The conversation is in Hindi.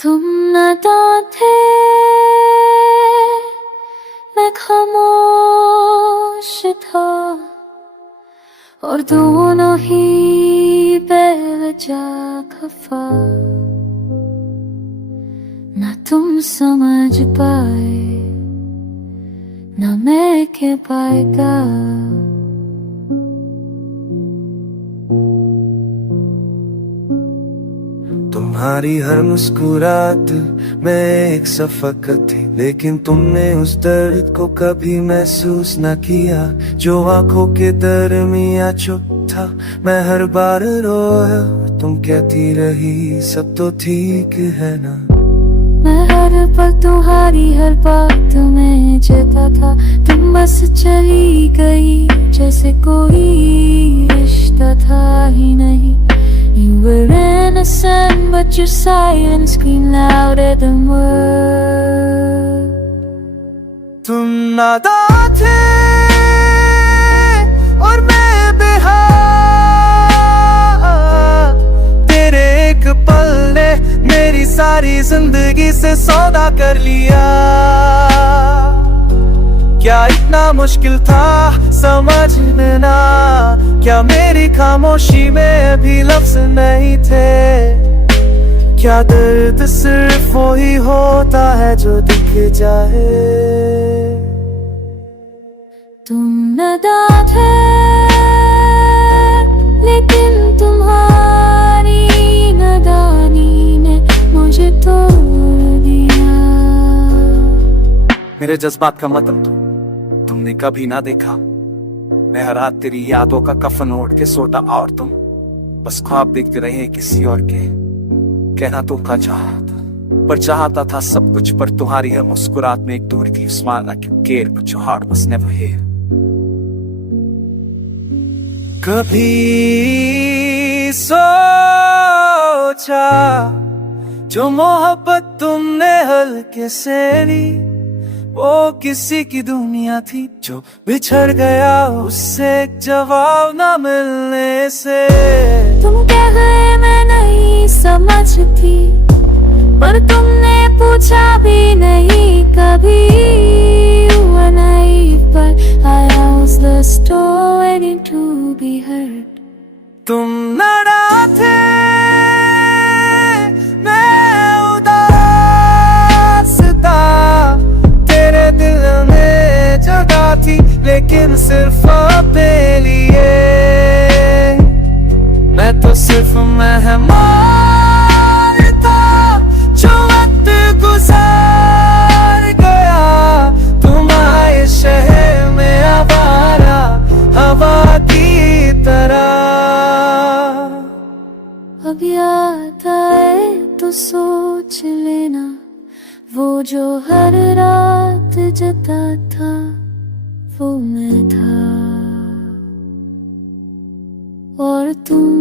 तुम नादान थे, मैं खामोश था, और दोनों ही बेवजह खफा। ना तुम समझ पाए, ना मैं कह पाएगा। तुम्हारी हर मुस्कुराहट में एक सफक थी, लेकिन तुमने उस दर्द को कभी महसूस न किया जो आंखों के दरमियां चुप था। मैं हर बार रोया, तुम कहती रही सब तो ठीक है ना। मैं हर पल तुम्हारी हर बात में जता था, तुम बस चली गई जैसे कोई रिश्ता था ही नहीं। You were innocent, but your silence screamed louder than words. तुम नादान थे और मैं बेहाल, तेरे एक पल ने मेरी सारी जिंदगी से सौदा कर लिया। क्या इतना मुश्किल था समझना, क्या मेरी खामोशी में भी लफ्ज नहीं थे। क्या दर्द सिर्फ वही होता है जो दिख जाए। तुम नादान थे, लेकिन तुम्हारी नादानी ने मुझे तोड़ दिया। मेरे जज्बात का मतलब तुमने कभी ना देखा। मैं हर रात तेरी यादों का कफन ओढ़ के सोता, और तुम बस ख्वाब देखते रहे किसी और के। कहना तो का चाहता, पर चाहता था सब कुछ, पर तुम्हारी हर मुस्कुराहट में एक दूरी थी। Smile like you cared, but your heart was never here. कभी सोचा जो मोहब्बत तुमने हल्के से ली, वो किसी की दुनिया थी जो बिछड़ गया उससे एक जवाब ना मिलने से। तुम कह गए मैं नहीं समझती, पर तुमने पूछा भी नहीं कभी। You were naive, but I was the store waiting to be heard. तुम नादान थे, मैं उदास था, तेरे दिल में जगह थी लेकिन सिर्फ अपने लिए। मैं तो सिर्फ मेहमान था जो वक्त गुजार गया। तुम आए शहर में आवारा हवा की तरह। अब याद आए तो सोच लेना, वो जो हर रात जता था वो मैं था, और तुम